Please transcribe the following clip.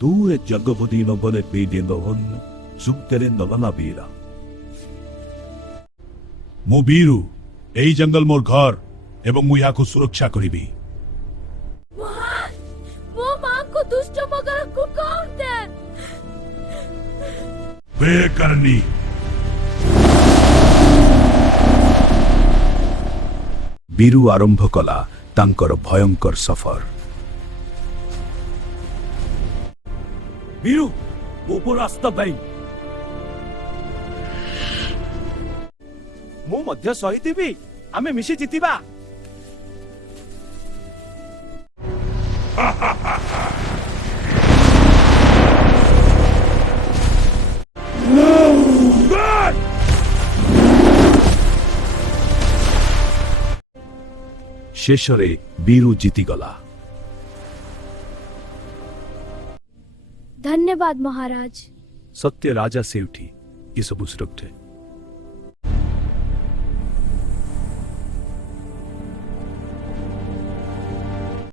तू ए जगपति नबले पेदे नहन सुक्तेरे नबना बीरा मु बीरु एई जंगल मोर घर एवं मु याको सुरक्षा करिबी। मो मां को दुष्ट मगर को कौन दे बेकरनी बीरु आरंभ कला तांकर भयंकर सफर। बीरु ऊपर रास्ता भाई मु मध्य सहितिबी आमे मिसी जितिबा। शेषरे बीरु जीतीगला। धन्यवाद महाराज। सत्य राजा सेउठी ये सब श्रुष्ट है।